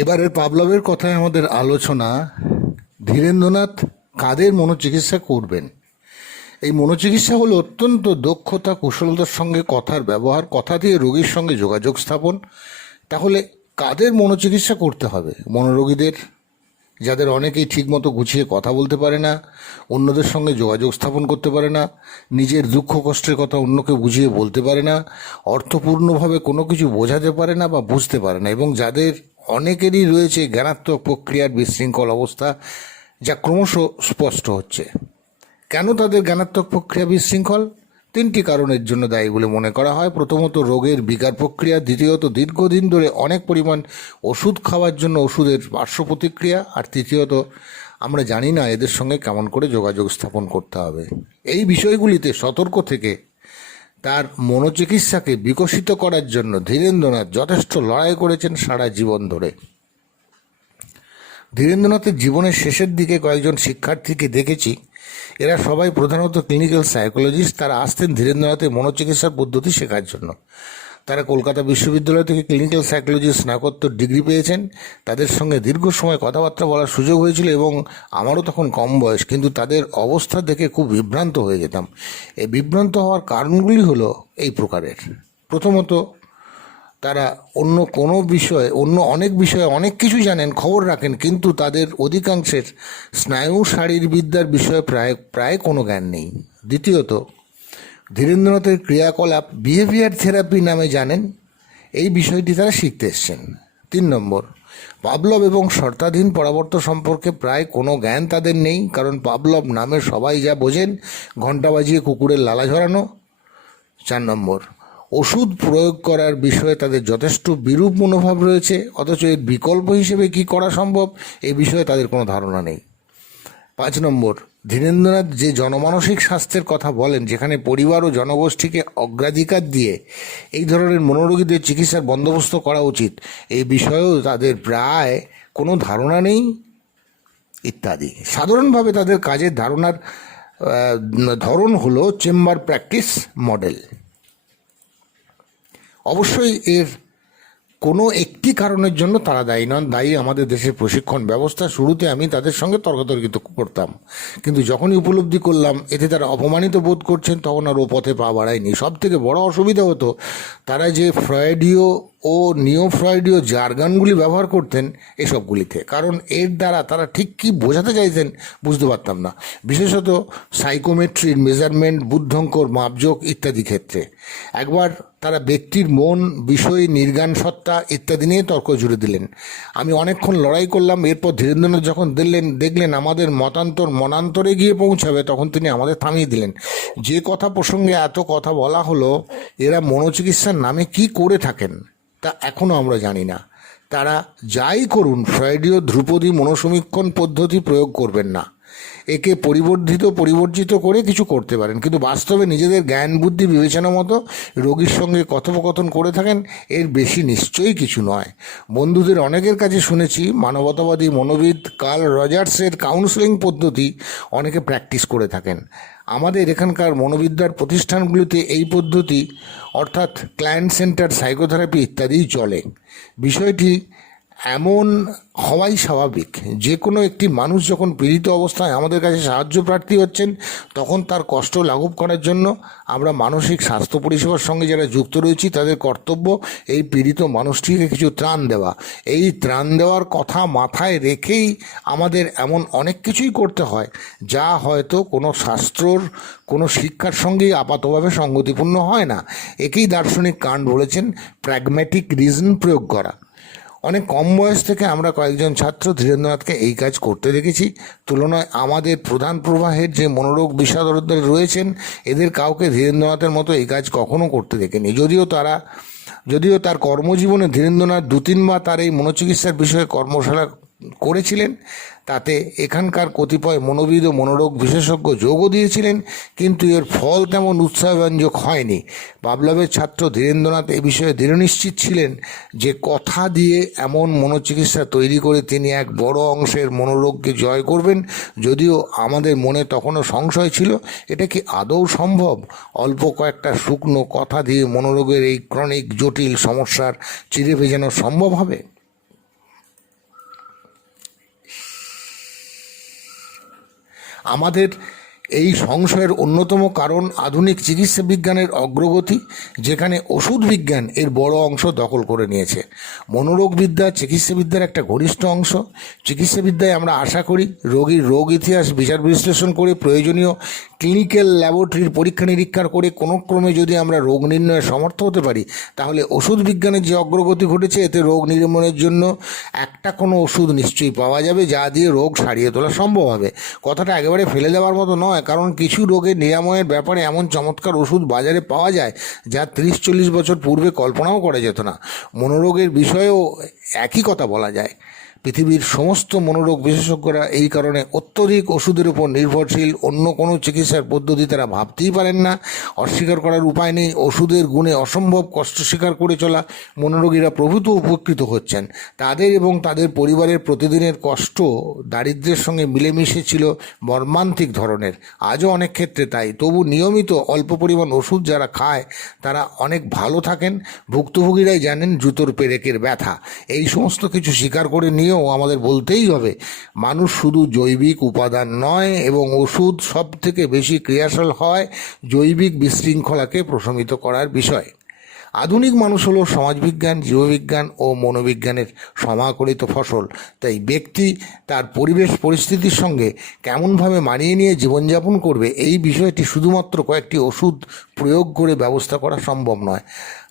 এবারের পাভলভের কথায় আমাদের আলোচনা, ধীরেন্দ্রনাথ কাদের মনোচিকিৎসা করবেন। এই মনোচিকিৎসা হলো অত্যন্ত দক্ষতা কুশলতার সঙ্গে কথার ব্যবহার, কথা দিয়ে রোগীর সঙ্গে যোগাযোগ স্থাপন। তাহলে কাদের মনোচিকিৎসা করতে হবে? মনোরোগীদের, যাদের অনেকেই ঠিকমতো গুছিয়ে কথা বলতে পারে না, অন্যদের সঙ্গে যোগাযোগ স্থাপন করতে পারে না, নিজের দুঃখ কষ্টের কথা অন্যকে বুঝিয়ে বলতে পারে না, অর্থপূর্ণভাবে কোনো কিছু বোঝাতে পারে না বা বুঝতে পারে না, এবং যাদের অনেকেরই রয়েছে জ্ঞানাত্মক প্রক্রিয়ার বিশৃঙ্খল অবস্থা, যা ক্রমশ স্পষ্ট হচ্ছে। কেন তাদের জ্ঞানাত্মক প্রক্রিয়া বিশৃঙ্খল? তিনটি কারণের জন্য দায়ী বলে মনে করা হয়। প্রথমত, রোগের বিকার প্রক্রিয়া। দ্বিতীয়ত, দীর্ঘদিন ধরে অনেক পরিমাণ ওষুধ খাওয়ার জন্য ওষুধের পার্শ্ব প্রতিক্রিয়া। আর তৃতীয়ত, আমরা জানি না এদের সঙ্গে কেমন করে যোগাযোগ স্থাপন করতে হবে। এই বিষয়গুলিতে সতর্ক থেকে তার মনোচিকিৎসাকে বিকশিত করার জন্য ধীরেন্দ্রনাথ যথেষ্ট লড়াই করেছেন সারা জীবন ধরে। ধীরেন্দ্রনাথের জীবনের শেষের দিকে কয়েকজন শিক্ষার্থীকে দেখেছি, এরা সবাই প্রধানত ক্লিনিক্যাল সাইকোলজিস্ট। তারা আসতেন ধীরেন্দ্রনাথের মনোচিকিৎসার পদ্ধতি শেখার জন্য। তারা কলকাতা বিশ্ববিদ্যালয় থেকে ক্লিনিক্যাল সাইকোলজি স্নাতকোত্তর ডিগ্রি পেয়েছেন। তাদের সঙ্গে দীর্ঘ সময় কথাবার্তা বলার সুযোগ হয়েছিল, এবং আমারও তখন কম বয়স, কিন্তু তাদের অবস্থা দেখে খুব বিভ্রান্ত হয়ে যেতাম। এই বিভ্রান্ত হওয়ার কারণগুলি হলো এই প্রকারের। প্রথমত, তারা অন্য অনেক বিষয়ে অনেক কিছু জানেন, খবর রাখেন, কিন্তু তাদের অধিকাংশের স্নায়ু শারীরবিদ্যার বিষয়ে প্রায় কোনো জ্ঞান নেই। দ্বিতীয়ত, ধীরেন্দ্রনাথের ক্রিয়াকলাপ বিহেভিয়ার থেরাপি নামে জানেন, এই বিষয়টি তারা শিখতে এসছেন। 3 নম্বর, পাভলভ এবং শর্তাধীন পরাবর্ত সম্পর্কে প্রায় কোনো জ্ঞান তাদের নেই, কারণ পাভলভ নামে সবাই যা বোঝেন ঘণ্টা বাজিয়ে কুকুরের লালা ঝরানো। 4 নম্বর, ওষুধ প্রয়োগ করার বিষয়ে তাদের যথেষ্ট বিরূপ মনোভাব রয়েছে, অথচ এর বিকল্প হিসেবে কি করা সম্ভব এই বিষয়ে তাদের কোনো ধারণা নেই। 5 নম্বর, ধীরেন্দ্রনাথ যে জনমানসিক স্বাস্থ্যের কথা বলেন, যেখানে পরিবার ও জনগোষ্ঠীকে অগ্রাধিকার দিয়ে এই ধরনের মনোরোগীদের চিকিৎসার বন্দোবস্ত করা উচিত, এই বিষয়েও তাদের প্রায় কোনো ধারণা নেই ইত্যাদি। সাধারণভাবে তাদের কাজের ধরন হলো চেম্বার প্র্যাকটিস মডেল। অবশ্যই এর কোনো একটি কারণের জন্য তারা দায়ী নন। দায়ী আমাদের দেশের প্রশিক্ষণ ব্যবস্থা। শুরুতে আমি তাদের সঙ্গে তর্কাতর্কি করতাম, কিন্তু যখনই উপলব্ধি করলাম এতে তারা অপমানিত বোধ করছেন, তখন আর ও পথে পা বাড়ায়নি। সব থেকে বড় অসুবিধা হতো, তারা যে ফ্রয়েডীয় ও নিও ফ্রয়েডীয় জার্গানগুলি ব্যবহার করতেন এসবগুলিতে, কারণ এর দ্বারা তারা ঠিক কী বোঝাতে চাইতেন বুঝতে পারতাম না, বিশেষত সাইকোমেট্রির মেজারমেন্ট, বুদ্ধঙ্কর মাপজোক ইত্যাদি ক্ষেত্রে। একবার তারা ব্যক্তির মন, বিষয়, নির্গান সত্তা ইত্যাদি নিয়ে তর্ক জুড়ে দিলেন। আমি অনেকক্ষণ লড়াই করলাম। এরপর ধীরেন্দ্রনাথ যখন দেখলেন আমাদের মতান্তর মনান্তরে গিয়ে পৌঁছাবে, তখন তিনি আমাদের থামিয়ে দিলেন। যে কথা প্রসঙ্গে এত কথা বলা হলো, এরা মনোচিকিৎসার নামে কি করে থাকেন তা এখনও আমরা জানি না। তারা যাই করুন, ফ্রয়েডীয় ধ্রুপদী মনোসমীক্ষণ পদ্ধতি প্রয়োগ করবেন না। একে পরিবর্জিত করে কিছু করতে পারেন, কিন্তু বাস্তবে নিজেদের জ্ঞান বুদ্ধি বিবেচনা মতো রোগীর সঙ্গে কথোপকথন করে থাকেন। এর বেশি নিশ্চয়ই কিছু নয়। বন্ধুদের অনেকের কাছে শুনেছি মানবতাবাদী মনোবিদ কার্ল রজার্সের কাউন্সেলিং পদ্ধতি অনেকে প্র্যাকটিস করে থাকেন। আমাদের এখানকার মনোবিদ্যার প্রতিষ্ঠানগুলিতে এই পদ্ধতি, অর্থাৎ ক্লায়েন্ট সেন্টার সাইকোথেরাপি ইত্যাদিই চলে। বিষয়টি এমন হওয়াই স্বাভাবিক। যে কোনো একটি মানুষ যখন পীড়িত অবস্থায় আমাদের কাছে সাহায্য প্রার্থী হচ্ছেন, তখন তার কষ্ট লাঘব করার জন্য আমরা মানসিক স্বাস্থ্য পরিষেবার সঙ্গে যারা যুক্ত রয়েছি, তাদের কর্তব্য এই পীড়িত মানুষটিকে কিছু ত্রাণ দেওয়া। এই ত্রাণ দেওয়ার কথা মাথায় রেখেই আমাদের এমন অনেক কিছুই করতে হয়, যা হয়তো কোনো শাস্ত্রর কোনো শিক্ষার সঙ্গেই আপাতভাবে সঙ্গতিপূর্ণ হয় না। একেই দার্শনিক কান্ট বলেছেন প্র্যাগম্যাটিক রিজন প্রয়োগ করা। অনেক কম বয়স থেকে আমরা কয়েকজন ছাত্র ধীরেন্দ্রনাথকে এই কাজ করতে দেখেছি। তুলনায় আমাদের প্রধান প্রবাহের যে মনোরোগ বিশারদরা রয়েছেন, এদের কাউকে ধীরেন্দ্রনাথের মতো এই কাজ কখনো করতে দেখিনি। যদিও তার কর্মজীবনে ধীরেন্দ্রনাথ 2-3 বার তার এই মনোচিকিৎসার বিষয়ে কর্মশালা করেছিলেন, তাতে এখানকার কতিপয় মনোবিদ ও মনোরোগ বিশেষজ্ঞ যোগও দিয়েছিলেন, কিন্তু এর ফল তেমন উৎসাহব্যঞ্জক হয়নি। পাভলভের ছাত্র ধীরেন্দ্রনাথ এ বিষয়ে দৃঢ়নিশ্চিত ছিলেন যে কথা দিয়ে এমন মনোচিকিৎসা তৈরি করে তিনি এক বড় অংশের মনোরোগকে জয় করবেন। যদিও আমাদের মনে তখনও সংশয় ছিল, এটা কি আদৌ সম্ভব? অল্প কয়েকটা শুকনো কথা দিয়ে মনোরোগের এই ক্রনিক জটিল সমস্যার চিরে ভেজানো সম্ভব হবে? আমাদের এই সংশয়ের অন্যতম কারণ আধুনিক চিকিৎসা বিজ্ঞানের অগ্রগতি, যেখানে ওষুধ বিজ্ঞান এর বড় অংশ দখল করে নিয়েছে। মনোরোগবিদ্যা চিকিৎসাবিদ্যার একটা ঘনিষ্ঠ অংশ। চিকিৎসাবিদ্যায় আমরা আশা করি রোগীর রোগ ইতিহাস বিচার বিশ্লেষণ করে প্রয়োজনীয় ক্লিনিক্যাল ল্যাবরেটরির পরীক্ষা নিরীক্ষা করে কোনো ক্রমে যদি আমরা রোগ নির্ণয়ে সমর্থ হতে পারি, তাহলে ওষুধ বিজ্ঞানের যে অগ্রগতি ঘটেছে এতে রোগ নির্মূলের জন্য একটা কোনো ওষুধ নিশ্চয়ই পাওয়া যাবে যা দিয়ে রোগ সারিয়ে তোলা সম্ভব হবে। কথাটা একেবারে ফেলে দেওয়ার মতো নয়, কারণ কিছু রোগের নিরাময়ের ব্যাপারে এমন চমৎকার ওষুধ বাজারে পাওয়া যায় যা 30-40 বছর পূর্বে কল্পনাও করা যেত না। মনোরোগের বিষয়েও একই কথা বলা যায়। পৃথিবীর সমস্ত মনোরোগ বিশেষজ্ঞরা এই কারণে অত্যধিক ওষুধের উপর নির্ভরশীল। অন্য কোনো চিকিৎসার পদ্ধতি তারা ভাবতেই পারেন না। অস্বীকার করার উপায় নেই, ওষুধের গুণে অসম্ভব কষ্ট স্বীকার করে চলা মনোরোগীরা প্রভূত উপকৃত হচ্ছেন। তাদের এবং তাদের পরিবারের প্রতিদিনের কষ্ট দারিদ্র্যের সঙ্গে মিলেমিশে ছিল মর্মান্তিক ধরনের, আজও অনেক ক্ষেত্রে তাই। তবু নিয়মিত অল্প পরিমাণ ওষুধ যারা খায় তারা অনেক ভালো থাকেন। ভুক্তভোগীরাই জানেন জুতোর পেরেকের ব্যথা। এই সমস্ত কিছু স্বীকার করে নিয়েও আমাদের বলতেই হবে, মানুষ শুধু জৈবিক উপাদান নয়, এবং ওষুধ সব থেকে বেশি ক্রিয়াশীল হয় জৈবিক বিশৃঙ্খলাকে প্রশমিত করার বিষয়। আধুনিক মানুষ হলো সমাজবিজ্ঞান, জীববিজ্ঞান ও মনোবিজ্ঞানের সমাকলিত ফসল। তাই ব্যক্তি তার পরিবেশ পরিস্থিতির সঙ্গে কেমনভাবে মানিয়ে নিয়ে জীবনযাপন করবে এই বিষয়টি শুধুমাত্র কয়েকটি ওষুধ প্রয়োগ করে ব্যবস্থা করা সম্ভব নয়।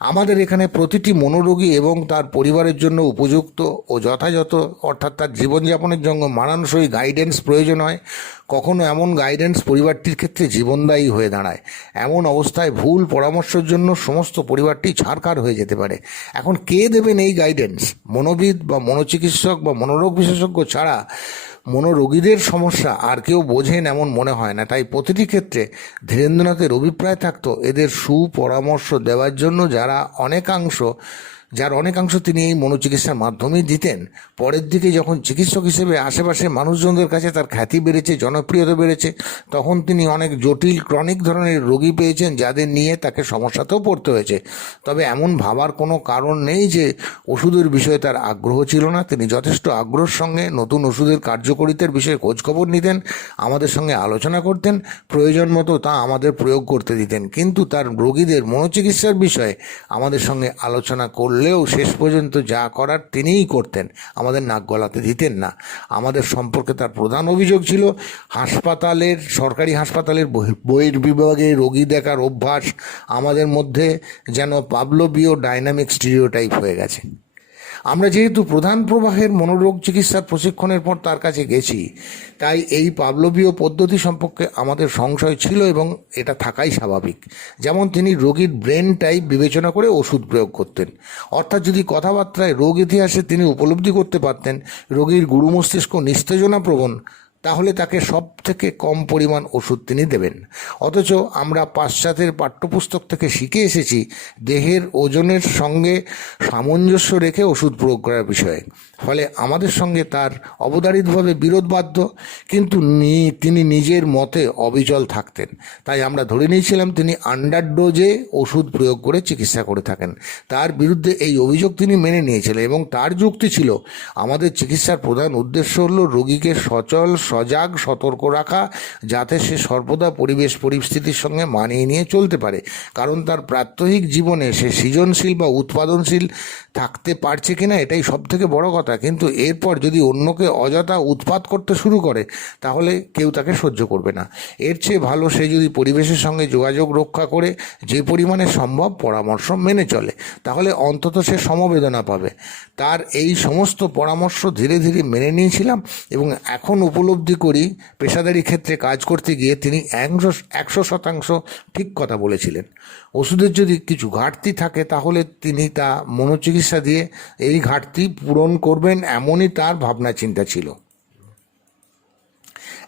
আমাদের এখানে প্রতিটি মনোরোগী এবং তার পরিবারের জন্য উপযুক্ত ও যথাযথ, অর্থাৎ তার জীবনযাপনের জন্য মানানসই গাইডেন্স প্রয়োজন হয়। কখনো এমন গাইডেন্স পরিবারটির ক্ষেত্রে জীবনদায়ী হয়ে দাঁড়ায়। এমন অবস্থায় ভুল পরামর্শের জন্য সমস্ত পরিবারটি ছারখার হয়ে যেতে পারে। এখন কে দেবেন এই গাইডেন্স? মনোবিদ বা মনোচিকিৎসক বা মনোরোগ বিশেষজ্ঞ ছাড়া মনোরোগীদের সমস্যা আর কেউ বোঝেন এমন মনে হয় না। তাই প্রতিটি ক্ষেত্রে ধীরেন্দ্রনাথের অভিপ্রায় থাকতো এদের সুপরামর্শ দেওয়ার জন্য, যার অনেকাংশ তিনি এই মনোচিকিৎসার মাধ্যমেই দিতেন। পরের দিকে যখন চিকিৎসক হিসেবে আশেপাশের মানুষজনদের কাছে তার খ্যাতি বেড়েছে, জনপ্রিয়তা বেড়েছে, তখন তিনি অনেক জটিল ক্রনিক ধরনের রোগী পেয়েছেন যাদের নিয়ে তাকে সমস্যাতেও পড়তে হয়েছে। তবে এমন ভাবার কোনো কারণ নেই যে ওষুধের বিষয়ে তার আগ্রহ ছিল না। তিনি যথেষ্ট আগ্রহের সঙ্গে নতুন ওষুধের কার্যকারিতার বিষয়ে খোঁজখবর নিতেন, আমাদের সঙ্গে আলোচনা করতেন, প্রয়োজন মতো তা আমাদের প্রয়োগ করতে দিতেন। কিন্তু তার রোগীদের মনোচিকিৎসার বিষয়ে আমাদের সঙ্গে আলোচনা করলেও শেষ পর্যন্ত যা করার তিনিই করতেন, আমাদের নাক গলাতে দিতেন না। আমাদের সম্পর্কে তার প্রধান অভিযোগ ছিল সরকারি হাসপাতালের বহির্বিভাগে রোগী দেখার অভ্যাস আমাদের মধ্যে যেন পাভলোভীয় ডাইনামিক স্টিরিওটাইপ হয়ে গেছে। আমরা যেহেতু প্রধান প্রবাহের মনোরোগ চিকিৎসার প্রশিক্ষণের পর তার কাছে গেছি, তাই এই পাভলোভীয় পদ্ধতি সম্পর্কে আমাদের সংশয় ছিল, এবং এটা থাকাই স্বাভাবিক। যেমন তিনি রোগীর ব্রেন টাইপ বিবেচনা করে ওষুধ প্রয়োগ করতেন। অর্থাৎ যদি কথাবার্তায় রোগ ইতিহাসে তিনি উপলব্ধি করতে পারতেন রোগীর গুরু মস্তিষ্ক নিস্তেজনা প্রবণ, তাহলে তাকে সব থেকে কম পরিমাণ ওষুধ তিনি দেবেন। অথচ আমরা পাশ্চাত্যের পাঠ্যপুস্তক থেকে শিখে এসেছি দেহের ওজনের সঙ্গে সামঞ্জস্য রেখে ওষুধ প্রয়োগ করার বিষয়ে। ফলে আমাদের সঙ্গে তার অবধারিতভাবে বিরোধবাধ্য, কিন্তু তিনি নিজের মতে অবিচল থাকতেন। তাই আমরা ধরে নিয়েছিলাম তিনি আন্ডারডোজে ওষুধ প্রয়োগ করে চিকিৎসা করে থাকেন। তার বিরুদ্ধে এই অভিযোগ তিনি মেনে নিয়েছিলেন, এবং তার যুক্তি ছিল আমাদের চিকিৎসার প্রধান উদ্দেশ্য হল রোগীকে সচল, সজাগ, সতর্ক রাখা, যাতে সে সর্বদা পরিবেশ পরিস্থিতির সঙ্গে মানিয়ে নিয়ে চলতে পারে। কারণ তার প্রাত্যহিক জীবনে সে সৃজনশীল বা উৎপাদনশীল থাকতে পারছে কিনা এটাই সব থেকে বড় কথা। কিন্তু এরপর যদি অন্যকে অযথা উৎপাত করতে শুরু করে তাহলে কেউ তাকে সহ্য করবে না। এর চেয়ে ভালো সে যদি পরিবেশের সঙ্গে যোগাযোগ রক্ষা করে যে পরিমাণে সম্ভব পরামর্শ মেনে চলে, তাহলে অন্তত সে সমবেদনা পাবে। তার এই সমস্ত পরামর্শ ধীরে ধীরে মেনে নিয়েছিলাম, এবং এখন উপলব্ধি করি পেশাদারি ক্ষেত্রে কাজ করতে গিয়ে তিনি 100% ঠিক কথা বলেছিলেন। ওষুধের যদি কিছু ঘাটতি থাকে তাহলে তিনি তা মনোচিকিৎসা দিয়ে এই ঘাটতি পূরণ করবেন, এমনই তার ভাবনা চিন্তা ছিল।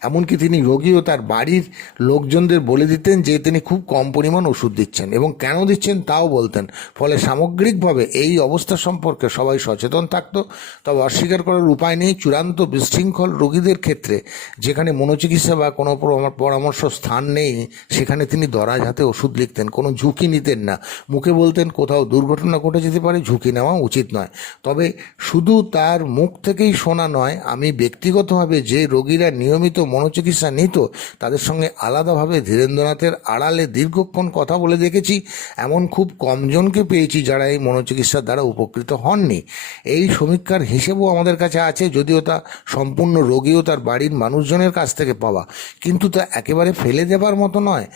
এমনকি তিনি রোগী ও তার বাড়ির লোকজনদের বলে দিতেন যে তিনি খুব কম পরিমাণ ওষুধ দিচ্ছেন এবং কেন দিচ্ছেন তাও বলতেন। ফলে সামগ্রিকভাবে এই অবস্থা সম্পর্কে সবাই সচেতন থাকত। তবে অস্বীকার করার উপায় নেই, চূড়ান্ত বিশৃঙ্খল রোগীদের ক্ষেত্রে যেখানে মনোচিকিৎসা বা কোনো পরামর্শ স্থান নেই, সেখানে তিনি দরাজ হাতে ওষুধ লিখতেন, কোনো ঝুঁকি নিতেন না। মুখে বলতেন কোথাও দুর্ঘটনা ঘটে যেতে পারে, ঝুঁকি নেওয়া উচিত নয়। তবে শুধু তার মুখ থেকেই শোনা নয়, আমি ব্যক্তিগতভাবে যে রোগীরা নিয়মিত মনোচিকিৎসা নিত তাদের সঙ্গে আলাদাভাবে ধীরেন্দ্রনাথের আড়ালে দীর্ঘক্ষণ কথা বলে দেখেছি। এমন খুব কমজনকে পেয়েছি যারা এই মনোচিকিৎসার দ্বারা উপকৃত হননি। এই সমীক্ষার হিসেবও আমাদের কাছে আছে, যদিও তা সম্পূর্ণ রোগী ও তার বাড়ির মানুষজনের কাছ থেকে পাওয়া, কিন্তু তা একেবারে ফেলে দেবার মতো নয়।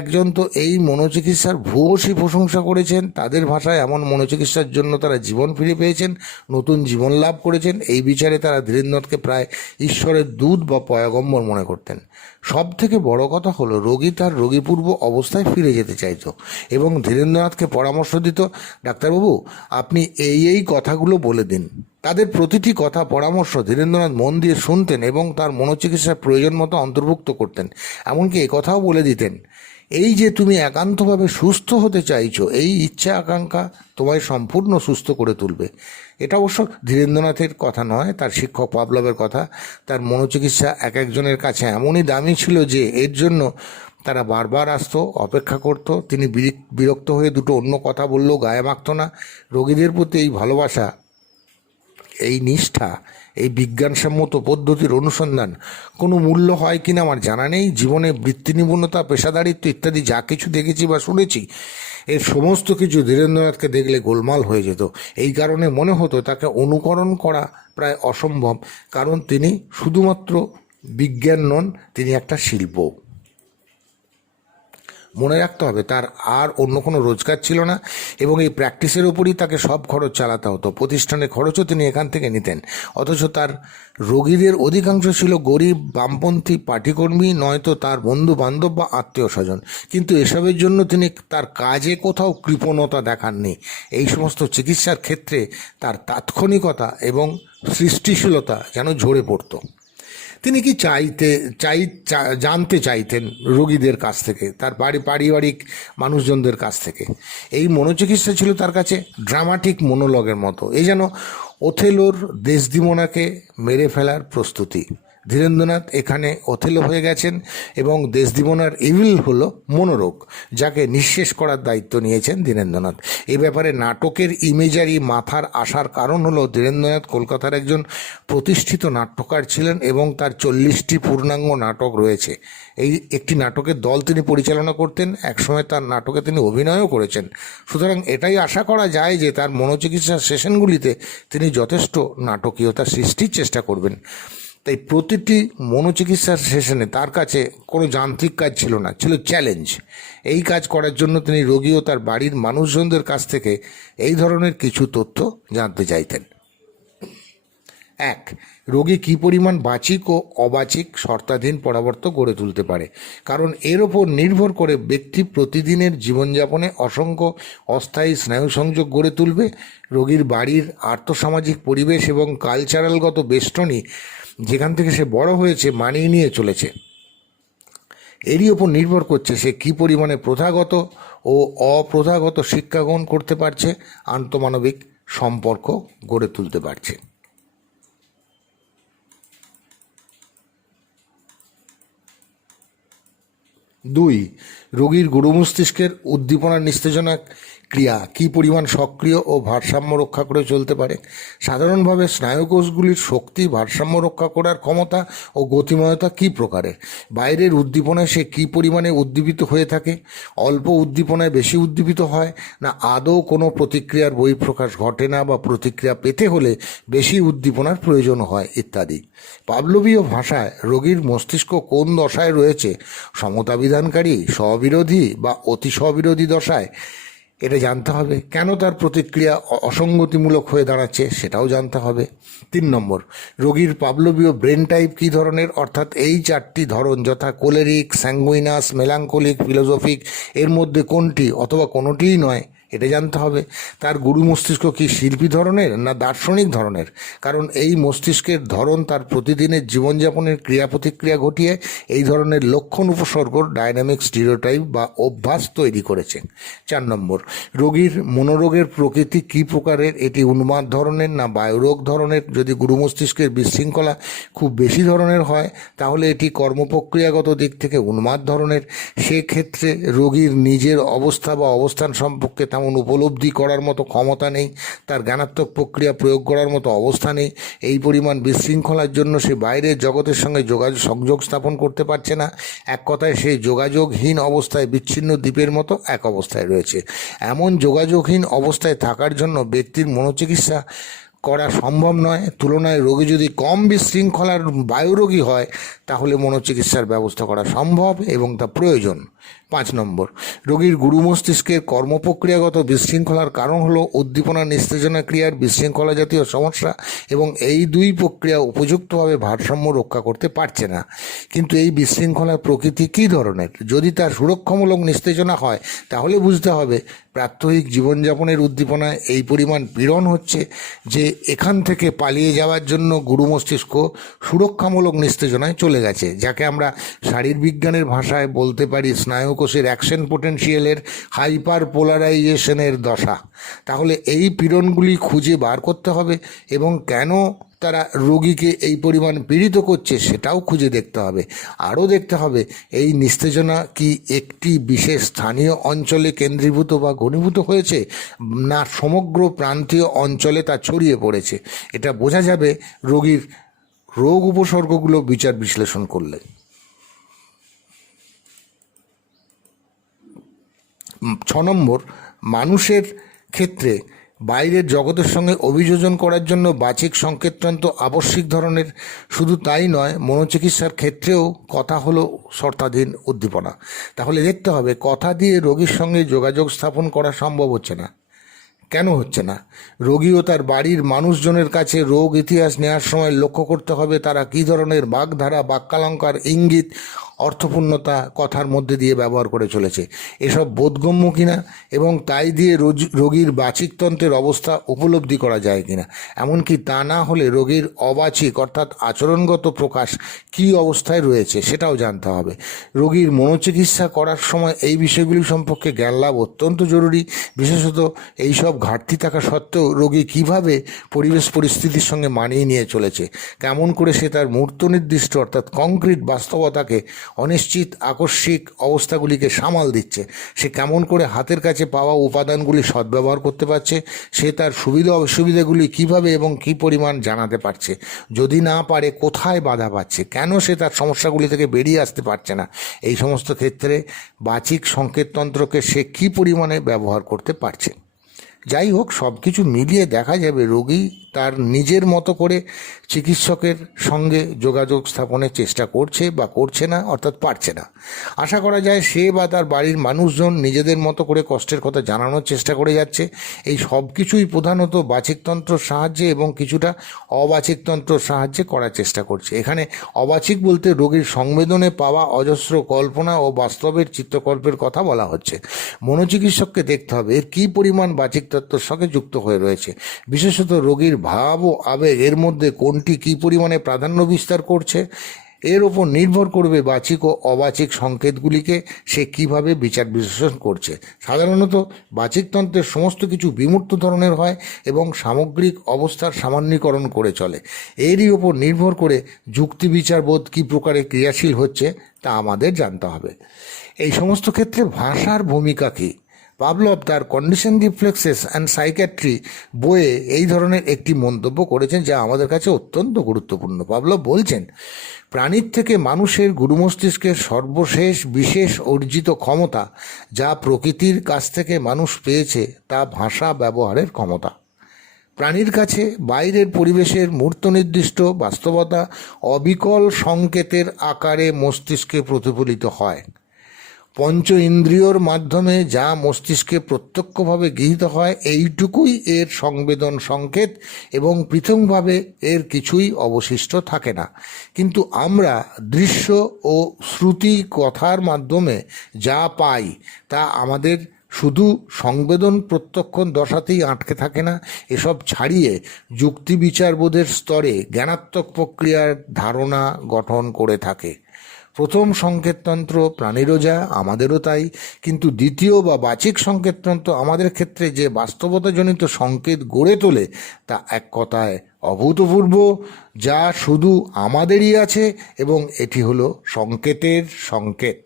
একজন তো এই মনোচিকিৎসার ভূয়সী প্রশংসা করেছেন। তাদের ভাষায় এমন মনোচিকিৎসার জন্য তারা জীবন ফিরে পেয়েছেন, নতুন জীবন লাভ করেছেন। এই বিচারে তারা ধীরেন্দ্রনাথকে প্রায় ঈশ্বরের দূত বা পয়গম্বর মনে করতেন। সব থেকে বড় কথা হলো রোগী তার রোগীপূর্ব অবস্থায় ফিরে যেতে চাইত এবং ধীরেন্দ্রনাথকে পরামর্শ দিত, ডাক্তারবাবু আপনি এই কথাগুলো বলে দিন। তাদের প্রতিটি কথা পরামর্শ ধীরেন্দ্রনাথ মন দিয়ে শুনতেন এবং তার মনোচিকিৎসার প্রয়োজন মতো অন্তর্ভুক্ত করতেন। এমনকি কথাও বলে দিতেন, এই যে তুমি একান্তভাবে সুস্থ হতে চাইছো, এই ইচ্ছা আকাঙ্ক্ষা তোমায় সম্পূর্ণ সুস্থ করে তুলবে। এটা অবশ্য ধীরেন্দ্রনাথের কথা নয়, তার শিক্ষক পাভলভের কথা। তার মনোচিকিৎসা একজনের কাছে এমনই দামি ছিল যে এর জন্য তারা বারবার আসতো, অপেক্ষা করত। তিনি বিরক্ত হয়ে দুটো অন্য কথা বললেও গায়ে মাখত না। রোগীদের প্রতি এই ভালোবাসা, এই নিষ্ঠা, এই বিজ্ঞানসম্মত পদ্ধতির অনুসন্ধান কোনো মূল্য হয় কিনা আমার জানা নেই। জীবনে বৃত্তি নিপুণতা, পেশাদারিত্ব ইত্যাদি যা কিছু দেখেছি বা শুনেছি, এর সমস্ত কিছু ধীরেন্দ্রনাথকে দেখলে গোলমাল হয়ে যেত। এই কারণে মনে হতো তাকে অনুকরণ করা প্রায় অসম্ভব, কারণ তিনি শুধুমাত্র বিজ্ঞান নন, তিনি একটা শিল্প। মনে রাখতে হবে তার আর অন্য কোনো রোজগার ছিল না এবং এই প্র্যাকটিসের উপরই তাকে সব খরচ চালাতে হতো। প্রতিষ্ঠানের খরচও তিনি এখান থেকে নিতেন। অথচ তার রোগীদের অধিকাংশ ছিল গরিব, বামপন্থী পার্টিকর্মী, নয়তো তার বন্ধু বান্ধব বা আত্মীয় স্বজন। কিন্তু এসবের জন্য তিনি তার কাজে কোথাও কৃপণতা দেখাননি। এই সমস্ত চিকিৎসার ক্ষেত্রে তার তাৎক্ষণিকতা এবং সৃষ্টিশীলতা যেন ঝরে পড়ত। তিনি কি জানতে চাইতেন রোগীদের কাছ থেকে, তার পারিবারিক মানুষজনদের কাছ থেকে। এই মনোচিকিৎসা ছিল তার কাছে ড্রামাটিক মনোলগের মতো। এই যেন ওথেলোর দেসদিমোনাকে মেরে ফেলার প্রস্তুতি। ধীরেন্দ্রনাথ এখানে ওথেলো হয়ে গেছেন এবং দেসদিমোনার ইভিল হলো মনোরোগ, যাকে নিঃশেষ করার দায়িত্ব নিয়েছেন ধীরেন্দ্রনাথ। এই ব্যাপারে নাটকের ইমেজারি মাথার আসার কারণ হলো ধীরেন্দ্রনাথ কলকাতার একজন প্রতিষ্ঠিত নাট্যকার ছিলেন এবং তার 40টি পূর্ণাঙ্গ নাটক রয়েছে। এই একটি নাটকের দল তিনি পরিচালনা করতেন, একসময় তার নাটকে তিনি অভিনয়ও করেছেন। সুতরাং এটাই আশা করা যায় যে তার মনোচিকিৎসার সেশনগুলিতে তিনি যথেষ্ট নাটকীয়তা সৃষ্টির চেষ্টা করবেন। তাই প্রতিটি মনোচিকিৎসার সেশনে তার কাছে কোনো যান্ত্রিক কাজ ছিল না, ছিল চ্যালেঞ্জ। এই কাজ করার জন্য তিনি রোগী ও তার বাড়ির মানুষজনদের কাছ থেকে এই ধরনের কিছু তথ্য জানতে চাইতেন। 1. রোগী কী পরিমাণ বাচিক ও অবাচিক শর্তাধীন পরাবর্ত গড়ে তুলতে পারে, কারণ এর ওপর নির্ভর করে ব্যক্তি প্রতিদিনের জীবনযাপনে অসংখ্য অস্থায়ী স্নায়ু সংযোগ গড়ে তুলবে। রোগীর বাড়ির আর্থসামাজিক পরিবেশ এবং কালচারালগত বেষ্টনী যেখান থেকে সে বড় হয়েছে মানিয়ে নিয়ে চলেছে, এরই ওপর নির্ভর করছে সে কী পরিমাণে প্রথাগত ও অপ্রথাগত শিক্ষা গ্রহণ করতে পারছে, আন্তঃমানবিক সম্পর্ক গড়ে তুলতে পারছে। 2. রোগীর গুরু মস্তিষ্কের উদ্দীপনা নিস্তেজনা ক্রিয়া কী পরিমাণ সক্রিয় ও ভারসাম্য রক্ষা করে চলতে পারে। সাধারণভাবে স্নায়ুকোষগুলির শক্তি, ভারসাম্য রক্ষা করার ক্ষমতা ও গতিময়তা কী প্রকারের। বাইরের উদ্দীপনায় সে কী পরিমাণে উদ্দীপিত হয়ে থাকে, অল্প উদ্দীপনায় বেশি উদ্দীপিত হয়, না আদৌ কোনো প্রতিক্রিয়ার বহিঃপ্রকাশ ঘটে না বা প্রতিক্রিয়া পেতে হলে বেশি উদ্দীপনার প্রয়োজন হয় ইত্যাদি। পাভলভীয় ভাষায় রোগীর মস্তিষ্ক কোন দশায় রয়েছে, সমতা বিধানকারী, স্ববিরোধী বা অতি স্ববিরোধী দশায়, এটা জানতে হবে। কেন তার প্রতিক্রিয়া অসঙ্গতিমূলক হয়ে দাঁড়াচ্ছে সেটাও জানতে হবে। 3. রোগীর পাভলভীয় ব্রেন টাইপ কী ধরনের, অর্থাৎ এই 4টি ধরন যথা কোলেরিক, স্যাঙ্গুইনাস, মেলাঙ্কোলিক, ফিলোসফিক, এর মধ্যে কোনটি অথবা কোনোটিই নয় এটা জানতে হবে। তার গুরু মস্তিষ্ক কি শিল্পী ধরনের না দার্শনিক ধরনের, কারণ এই মস্তিষ্কের ধরন তার প্রতিদিনের জীবনযাপনের ক্রিয়া প্রতিক্রিয়া ঘটিয়ে এই ধরনের লক্ষণ উপসর্গর ডায়নামিক স্টিরিওটাইপ বা অভ্যাস তৈরি করেছে। 4. রোগীর মনোরোগের প্রকৃতি কী প্রকারের, এটি উন্মাদ ধরনের না বায়ুরোগ ধরনের। যদি গুরু মস্তিষ্কের বিশৃঙ্খলা খুব বেশি ধরনের হয় তাহলে এটি কর্মপ্রক্রিয়াগত দিক থেকে উন্মাদ ধরনের। সেক্ষেত্রে রোগীর নিজের অবস্থা বা অবস্থান সম্পর্কে তেমন যেমন উপলব্ধি করার মতো ক্ষমতা নেই, তার জ্ঞানাত্মক প্রক্রিয়া প্রয়োগ করার মতো অবস্থা নেই। এই পরিমাণ বিশৃঙ্খলার জন্য সে বাইরের জগতের সঙ্গে সংযোগ স্থাপন করতে পারছে না। এক কথায় সে যোগাযোগহীন অবস্থায় বিচ্ছিন্ন দ্বীপের মতো এক অবস্থায় রয়েছে। এমন যোগাযোগহীন অবস্থায় থাকার জন্য ব্যক্তির মনোচিকিৎসা করা সম্ভব নয়। তুলনায় রোগী যদি কম বিশৃঙ্খলার বায়ুরোগী হয় তাহলে মনোচিকিৎসার ব্যবস্থা করা সম্ভব এবং তা প্রয়োজন। 5 নম্বর, রোগীর গুরু মস্তিষ্কের কর্মপ্রক্রিয়াগত বিশৃঙ্খলার কারণ হলো উদ্দীপনা নিস্তেজনা ক্রিয়ার বিশৃঙ্খলা জাতীয় সমস্যা, এবং এই দুই প্রক্রিয়া উপযুক্তভাবে ভারসাম্য রক্ষা করতে পারছে না। কিন্তু এই বিশৃঙ্খলার প্রকৃতি কী ধরনের? যদি তার সুরক্ষামূলক নিস্তেজনা হয় তাহলে বুঝতে হবে প্রাত্যহিক জীবনযাপনের উদ্দীপনায় এই পরিমাণ পীড়ন হচ্ছে যে এখান থেকে পালিয়ে যাওয়ার জন্য গুরু মস্তিষ্ক সুরক্ষামূলক নিস্তেজনায় চলে গেছে, যাকে আমরা শারীরবিজ্ঞানের ভাষায় বলতে পারি স্নায়ুকোষের অ্যাকশন পোটেনশিয়ালের হাইপার পোলারাইজেশনের দশা। তাহলে এই পীড়নগুলি খুঁজে বার করতে হবে এবং কেন তারা রোগীকে এই পরিমাণ পীড়িত করছে সেটাও খুঁজে দেখতে হবে। আরও দেখতে হবে এই নিস্তেজনা কি একটি বিশেষ স্থানীয় অঞ্চলে কেন্দ্রীভূত বা ঘনীভূত হয়েছে, না সমগ্র প্রান্তীয় অঞ্চলে তা ছড়িয়ে পড়েছে। এটা বোঝা যাবে রোগীর রোগ উপসর্গগুলো বিচার বিশ্লেষণ করলে। 6 নম্বর, মানুষের ক্ষেত্রে বাইরের জগতের সঙ্গে অভিযোজন করার জন্য বাচিক সংকেততন্ত্র আবশ্যিক ধরনের। শুধু তাই নয়, মনোচিকিৎসার ক্ষেত্রেও কথা হলো শর্তাধীন উদ্দীপনা। তাহলে দেখতে হবে কথা দিয়ে রোগীর সঙ্গে যোগাযোগ স্থাপন করা সম্ভব হচ্ছে না। কেন হচ্ছে না? রোগী ও তার বাড়ির মানুষজনের কাছে রোগ ইতিহাস নেওয়ার সময় লক্ষ্য করতে হবে তারা কী ধরনের বাগধারা, বাক্যালঙ্কার, ইঙ্গিত, অর্থপূর্ণতা কথার মধ্যে দিয়ে ব্যবহার করে চলেছে, এসব বোধগম্য কিনা এবং তাই দিয়ে রোগীর বাচিকতন্ত্রের অবস্থা উপলব্ধি করা যায় কিনা। এমনকি তা না হলে রোগীর অবাচিক অর্থাৎ আচরণগত প্রকাশ কী অবস্থায় রয়েছে সেটাও জানতে হবে। রোগীর মনোচিকিৎসা করার সময় এই বিষয়গুলি সম্পর্কে জ্ঞান লাভ অত্যন্ত জরুরি। বিশেষত এইসব ঘাটতি থাকা সত্ত্বেও রোগী কীভাবে পরিবেশ পরিস্থিতির সঙ্গে মানিয়ে নিয়ে চলেছে, কেমন করে সে তার মূর্ত নির্দিষ্ট অর্থাৎ কংক্রিট বাস্তবতাকে অনিশ্চিত আকস্মিক অবস্থাগুলিকে সামাল দিচ্ছে, সে কেমন করে হাতের কাছে পাওয়া উপাদানগুলি সদ্ব্যবহার করতে পারছে, সে তার সুবিধা অসুবিধাগুলি কিভাবে এবং কী পরিমাণ জানাতে পারছে, যদি না পারে কোথায় বাধা পাচ্ছে, কেন সে তার সমস্যাগুলি থেকে বেরিয়ে আসতে পারছে না। এই সমস্ত ক্ষেত্রে বাচিক সংকেততন্ত্রকে সে কী পরিমাণে ব্যবহার করতে পারছে। যাই হোক, সব কিছু মিলিয়ে দেখা যাবে রোগী তার নিজের মতো করে চিকিৎসকের সঙ্গে যোগাযোগ স্থাপনের চেষ্টা করছে বা করছে না, অর্থাৎ পারছে না। আশা করা যায় সে বা তার বাড়ির মানুষজন নিজেদের মতো করে কষ্টের কথা জানানোর চেষ্টা করে যাচ্ছে। এই সব কিছুই প্রধানত বাচিকতন্ত্রর সাহায্যে এবং কিছুটা অবাচিকতন্ত্রর সাহায্যে করার চেষ্টা করছে। এখানে অবাচিক বলতে রোগীর সংবেদনে পাওয়া অজস্র কল্পনা ও বাস্তবের চিত্রকল্পের কথা বলা হচ্ছে। মনোচিকিৎসককে দেখতে হবে এর কী পরিমাণ বাচিকতন্ত্রের সঙ্গে যুক্ত হয়ে রয়েছে, বিশেষত রোগীর ভাব ও আবেগ এর মধ্যে কোনটি কী পরিমাণে প্রাধান্য বিস্তার করছে। এর ওপর নির্ভর করবে বাচিক ও অবাচিক সংকেতগুলিকে সে কিভাবে বিচার বিশ্লেষণ করছে। সাধারণত বাচিকতন্ত্রের সমস্ত কিছু বিমূর্ত ধরনের হয় এবং সামগ্রিক অবস্থার সামান্যীকরণ করে চলে। এরই ওপর নির্ভর করে যুক্তি বিচারবোধ কী প্রকারে ক্রিয়াশীল হচ্ছে তা আমাদের জানতে হবে। এই সমস্ত ক্ষেত্রে ভাষার ভূমিকা কী? পাভলভ তার কন্ডিশন রিফ্লেক্সেস অ্যান্ড সাইকিয়াট্রি বইয়ে এই ধরনের একটি মন্তব্য করেছেন যা আমাদের কাছে অত্যন্ত গুরুত্বপূর্ণ। পাভলভ বলছেন, প্রাণীর থেকে মানুষের গুরু মস্তিষ্কের সর্বশেষ বিশেষ অর্জিত ক্ষমতা যা প্রকৃতির কাছ থেকে মানুষ পেয়েছে তা ভাষা ব্যবহারের ক্ষমতা। প্রাণীর কাছে বাইরের পরিবেশের মূর্ত নির্দিষ্ট বাস্তবতা অবিকল সংকেতের আকারে মস্তিষ্কে প্রতিফলিত হয়। পঞ্চ ইন্দ্রিয়র মাধ্যমে যা মস্তিষ্কে প্রত্যক্ষভাবে গৃহীত হয় এইটুকুই এর সংবেদন সংকেত এবং পৃথকভাবে এর কিছুই অবশিষ্ট থাকে না। কিন্তু আমরা দৃশ্য ও শ্রুতি কথার মাধ্যমে যা পাই তা আমাদের শুধু সংবেদন প্রত্যক্ষণ দশাতেই আটকে থাকে না। এসব ছাড়িয়ে যুক্তি বিচারবোধের স্তরে জ্ঞানাত্মক প্রক্রিয়ার ধারণা গঠন করে থাকে। প্রথম সংকেততন্ত্র প্রাণীরও যা, আমাদেরও তাই, কিন্তু দ্বিতীয় বা বাচিক সংকেততন্ত্র আমাদের ক্ষেত্রে যে বাস্তবতাজনিত সংকেত গড়ে তোলে তা এক কথায় অভূতপূর্ব, যা শুধু আমাদেরই আছে এবং এটি হলো সংকেতের সংকেত।